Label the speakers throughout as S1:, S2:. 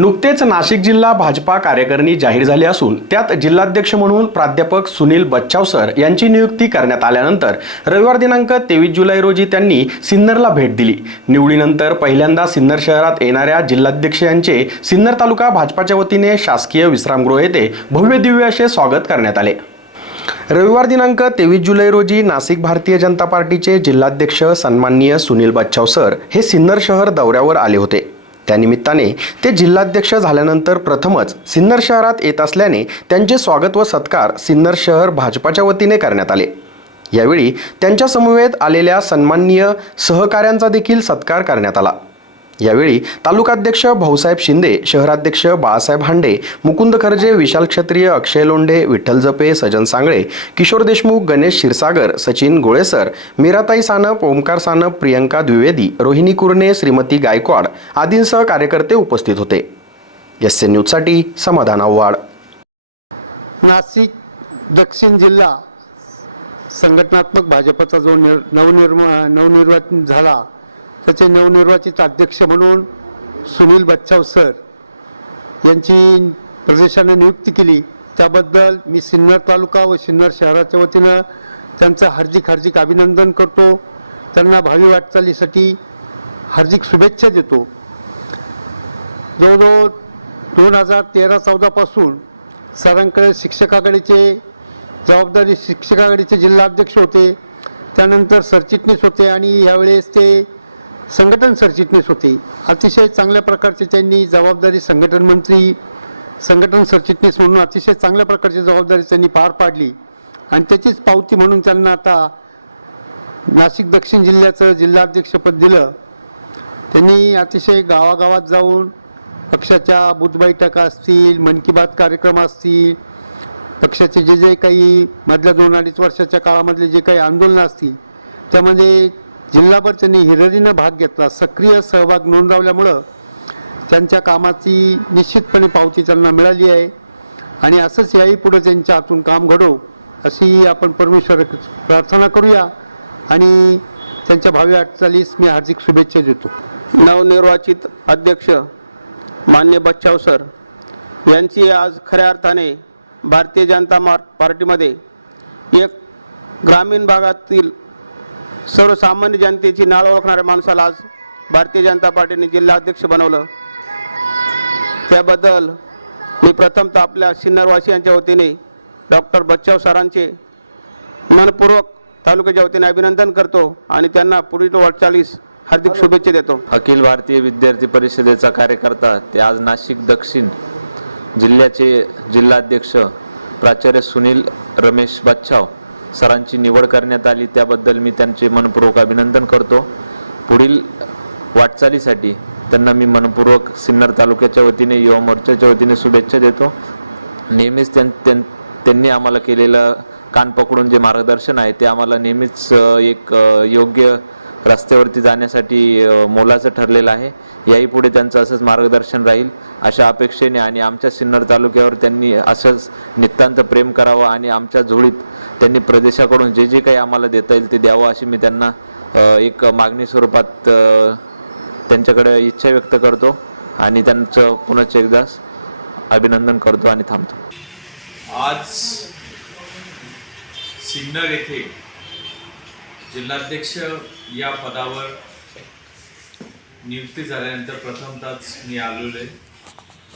S1: नुकतेच नाशिक जिल्हा भाजपा कार्यकारिणी जाहीर झाली असून त्यात जिल्हाध्यक्ष म्हणून प्राध्यापक सुनील बच्चावसर यांची नियुक्ती करण्यात आल्यानंतर रविवार दिनांक तेवीस जुलै रोजी त्यांनी सिन्नरला भेट दिली. निवडीनंतर पहिल्यांदा सिन्नर शहरात येणाऱ्या जिल्हाध्यक्ष यांचे सिन्नर तालुका भाजपाच्या वतीने शासकीय विश्रामगृह येथे भव्य दिव्य असे स्वागत करण्यात आले. रविवार दिनांक तेवीस जुलै रोजी नाशिक भारतीय जनता पार्टीचे जिल्हाध्यक्ष सन्माननीय सुनील बच्चाव सर हे सिन्नर शहर दौऱ्यावर आले होते. त्यानिमित्ताने ते जिल्हाध्यक्ष झाल्यानंतर प्रथमच सिन्नर शहरात येत असल्याने त्यांचे स्वागत व सत्कार सिन्नर शहर भाजपाच्या वतीने करण्यात आले. यावेळी त्यांच्या समवेत आलेल्या सन्माननीय सहकाऱ्यांचा देखील सत्कार करण्यात आला. यावेळी तालुकाध्यक्ष भाऊसाहेब शिंदे शहराध्यक्ष बाळासाहेब हांडे मुकुंद खर्जे विशाल क्षत्रिय अक्षय लोंढे विठ्ठल जपे सजन सांगळे किशोर देशमुख गणेश क्षीरसागर सचिन गोळेसर मीराताई सानप ओमकार सानप प्रियंका द्विवेदी रोहिणी कुरणे श्रीमती गायकवाड आदींसह कार्यकर्ते उपस्थित होते. एस एन न्यूजसाठी समाधान आव्हाड.
S2: नाशिक दक्षिण जिल्हा संघटनात्मक भाजपचा जो निर नवनिर्मा नवनिर्वाचित झाला त्याचे नवनिर्वाचित अध्यक्ष म्हणून सुनील बच्चाव सर यांची प्रदेशाने नियुक्ती केली. त्याबद्दल मी सिन्नर तालुका व सिन्नर शहराच्या वतीनं त्यांचं हार्दिक हार्दिक अभिनंदन करतो. त्यांना भावी वाटचालीसाठी हार्दिक शुभेच्छा देतो. जवळजवळ दोन हजार तेरा चौदापासून सरांकडे शिक्षकाकडीचे जबाबदारी शिक्षकाकडेचे जिल्हाध्यक्ष होते. त्यानंतर सरचिटणीस होते आणि यावेळेस ते संघटन सरचिटणीस होते. अतिशय चांगल्या प्रकारचे त्यांनी जबाबदारी संघटन मंत्री संघटन सरचिटणीस म्हणून अतिशय चांगल्या प्रकारची जबाबदारी त्यांनी पार पाडली. आणि त्याचीच पावती म्हणून त्यांना आता नाशिक दक्षिण जिल्ह्याचं जिल्हाध्यक्षपद दिलं. त्यांनी अतिशय गावागावात जाऊन पक्षाच्या बूथ बैठका असतील मन की बात कार्यक्रम असतील पक्षाचे जे जे काही मधल्या दोन अडीच वर्षाच्या काळामधले जे काही आंदोलनं असतील त्यामध्ये जिल्हाभर त्यांनी हिरिरीनं भाग घेतला. सक्रिय सहभाग नोंदवल्यामुळं त्यांच्या कामाची निश्चितपणे पावती त्यांना मिळाली आहे. आणि असंच याही पुढं त्यांच्या हातून काम घडो अशी आपण परमेश्वर प्रार्थना करूया. आणि त्यांच्या भावी वाटचालीस मी हार्दिक शुभेच्छा देतो.
S3: नवनिर्वाचित अध्यक्ष मान्य बच्चाव सर यांची आज खऱ्या अर्थाने भारतीय जनता मार पार्टीमध्ये एक ग्रामीण भागातील सर्वसामान्य जनतेची नाळ ओळखणाऱ्या माणसाला आज भारतीय जनता पार्टीने जिल्हाध्यक्ष बनवलं. त्याबद्दल मी प्रथमतः आपल्या सिन्नरवासियांच्या वतीने डॉक्टर बच्चाव सरांचे मनपूर्वक तालुक्याच्या वतीने अभिनंदन करतो आणि त्यांना पुढील वाटचालीस हार्दिक शुभेच्छा देतो.
S4: अखिल भारतीय विद्यार्थी परिषदेचा कार्यकर्ता ते आज नाशिक दक्षिण जिल्ह्याचे जिल्हाध्यक्ष प्राचार्य सुनील रमेश बच्छाव सरांची निवड करण्यात आली त्याबद्दल मी त्यांचे मनपूर्वक अभिनंदन करतो. पुढील वाटचालीसाठी त्यांना मी मनपूर्वक सिन्नर तालुक्याच्या वतीने युवा मोर्चाच्या वतीने शुभेच्छा देतो. नेहमीच त्यां त्यां त्यांनी आम्हाला केलेलं कान पकडून जे मार्गदर्शन आहे ते आम्हाला नेहमीच एक योग्य रस्त्यावरती जाण्यासाठी मोलाचं ठरलेलं आहे. याही पुढे त्यांचं असंच मार्गदर्शन राहील. अशा अपेक्षेने आणि आमच्या सिन्नर तालुक्यावर त्यांनी असंच नितांत प्रेम करावं आणि आमच्या झोळीत त्यांनी प्रदेशाकडून जे जे काही आम्हाला देता येईल ते द्यावं अशी मी त्यांना एक मागणी स्वरूपात त्यांच्याकडे इच्छा व्यक्त करतो आणि त्यांचं पुनश्च एकदा अभिनंदन करतो आणि थांबतो.
S5: आज सिन्नर येथे जिल्हाध्यक्ष या पदावर नियुक्ती झाल्यानंतर प्रथमतःच मी आलेलो आहे.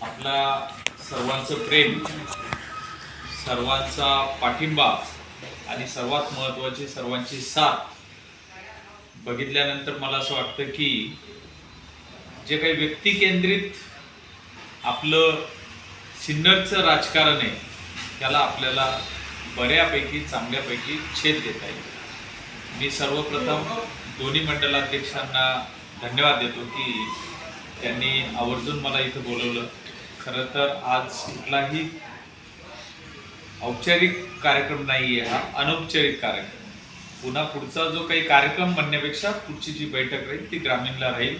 S5: आपला सर्वांचं प्रेम सर्वांचा पाठिंबा आणि सर्वात महत्त्वाची सर्वांची साथ बघितल्यानंतर मला असं वाटतं की जे काही व्यक्ती केंद्रित आपलं सिन्नरचं राजकारण आहे त्याला आपल्याला बऱ्यापैकी चांगल्यापैकी छेद देता येईल. मी सर्वप्रथम दोन्ही मंडलाध्यक्षांना धन्यवाद देतो की त्यांनी आवर्जून मला इथं बोलवलं. खरं तर आज कुठलाही औपचारिक कार्यक्रम नाही आहे हा अनौपचारिक कार्यक्रम. पुन्हा पुढचा जो काही कार्यक्रम म्हणण्यापेक्षा पुढची जी बैठक राहील ती ग्रामीणला राहील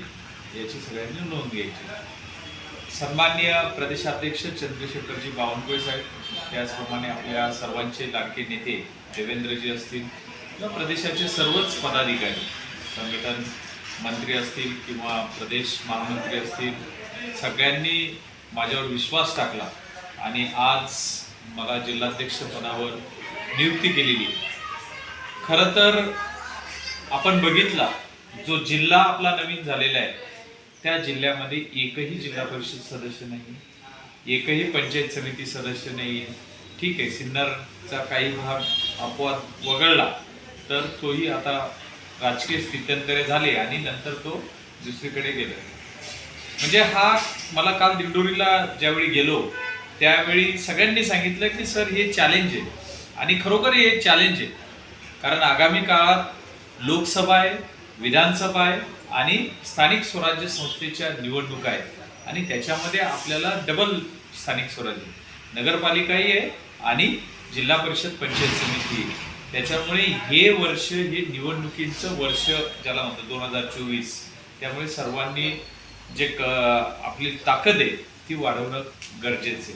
S5: याची सगळ्यांनी नोंद घ्यायची. सन्मान्य प्रदेशाध्यक्ष चंद्रशेखरजी बावनकुळे साहेब त्याचप्रमाणे आपल्या सर्वांचे लाडके नेते देवेंद्रजी असतील किंवा प्रदेशाचे सर्वच पदाधिकारी संघटन मंत्री असतील किंवा प्रदेश महामंत्री असतील सगळ्यांनी माझ्यावर विश्वास टाकला आणि आज मला जिल्हाध्यक्षपदावर नियुक्ती केलेली आहे. खरं तर आपण बघितला जो जिल्हा आपला नवीन झालेला आहे त्या जिल्ह्यामध्ये एकही जिल्हा परिषद सदस्य नाही एकही पंचायत समिती सदस्य नाही आहे ठीक आहे सिन्नरचा काही भाग अपवाद वगळला तर तोही आता राजकीय स्थित्यंतरे झाले आणि नंतर तो दुसरीकडे गेला. म्हणजे हा मला काल दिंडोरीला ज्यावेळी गेलो त्यावेळी सगळ्यांनी सांगितलं की सर हे चॅलेंज आहे. आणि खरोखर हे चॅलेंज आहे. कारण आगामी काळात लोकसभा आहे विधानसभा आहे आणि स्थानिक स्वराज्य संस्थेच्या निवडणुका आहेत. आणि त्याच्यामध्ये आपल्याला डबल स्थानिक स्वराज्य नगरपालिकाही आहे आणि जिल्हा परिषद पंचायत समिती आहे. त्याच्यामुळे हे वर्ष हे निवडणुकीचं वर्ष ज्याला म्हणतो दोन हजार चोवीस त्यामुळे सर्वांनी जे क आपली ताकद आहे ती वाढवणं गरजेचं आहे.